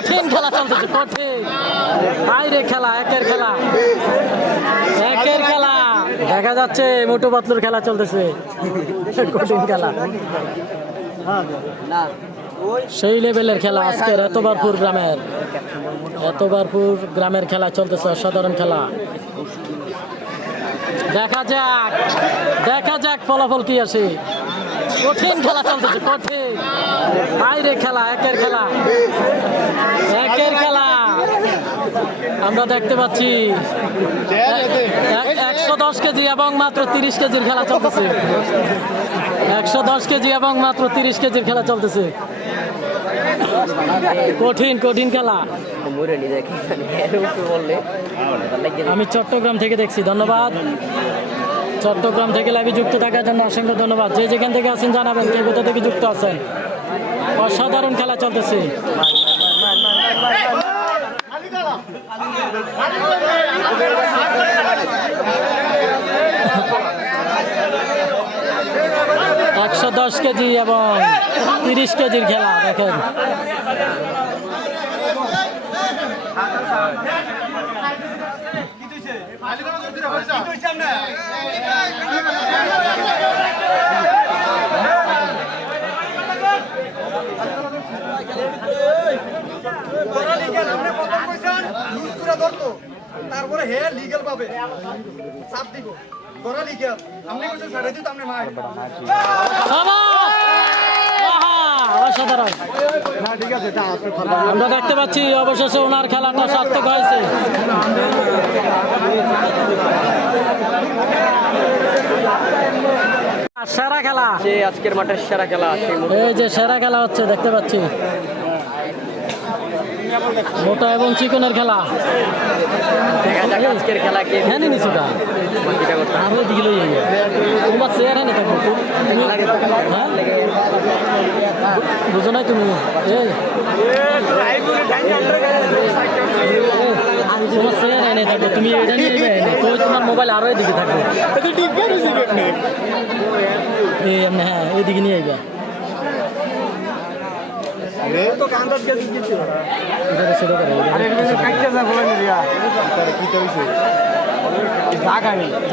কঠিন খেলা চলতেছে, কঠিন বাইরে খেলা, একের খেলা, একের খেলা দেখা যাচ্ছে। মোটু পাতলুর খেলা চলতেছে, কঠিন খেলা, সেই লেভেলের খেলা আজকের এতবারপুর গ্রামের খেলা চলতেছে, অসাধারণ খেলা। দেখা যাক ফলাফল কি আসে। কঠিন খেলা চলতেছে, কঠিন বাইরে খেলা, একের খেলা, একের খেলা আমরা দেখতে পাচ্ছি। 110 কেজি এবং মাত্র 30 কেজির খেলা চলতেছে, 110 কেজি এবং মাত্র 30 কেজির খেলা চলতেছে। কঠিন কঠিন খেলা। আমি চট্টগ্রাম থেকে দেখছি, ধন্যবাদ। চট্টগ্রাম থেকে লাইভে যুক্ত থাকার জন্য অসংখ্য ধন্যবাদ। যে যেখান থেকে আছেন জানাবেন কে কোথা থেকে যুক্ত আছেন। অসাধারণ খেলা চলতেছে। একশো 10 কেজি এবং 30 কেজির খেলা দেখেন। তারপরে হে লিগ্যাল পাবে চাপ দিব তোরা লিগ্যাল আপনি কইছেন ছেড়ে দিত আপনি মার অসাধারণ। আমরা দেখতে পাচ্ছি অবশেষে ওনার খেলাটা সার্থক হয়েছে। সেরা খেলা, আজকের মাঠের সেরা খেলা, এই যে সেরা খেলা হচ্ছে দেখতে পাচ্ছি। মোটা এবং চিকনের খেলা। দেখা যাক আজকের খেলা কে হ্যাঁ নিছি তা আরো দিকে লই যাই তোমার চেয়ার হ্যাঁ থাকবো হ্যাঁ বুঝো নাই তুমি তোমার চেয়ার হ্যাঁ থাকবো, তুমি এটা নিয়ে তো তোমার মোবাইল আরো এদিকে থাকবে। এই এমনি হ্যাঁ এইদিকে নিয়ে আইবা।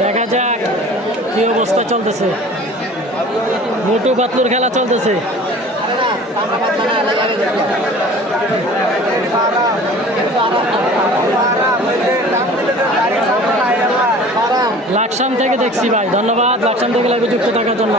দেখা যাক কি অবস্থা চলতেছে। মোটু পাতলুর খেলা চলতেছে। লাকসাম থেকে দেখছি ভাই, ধন্যবাদ লাকসাম থেকে লাইভে যুক্ত থাকার জন্য।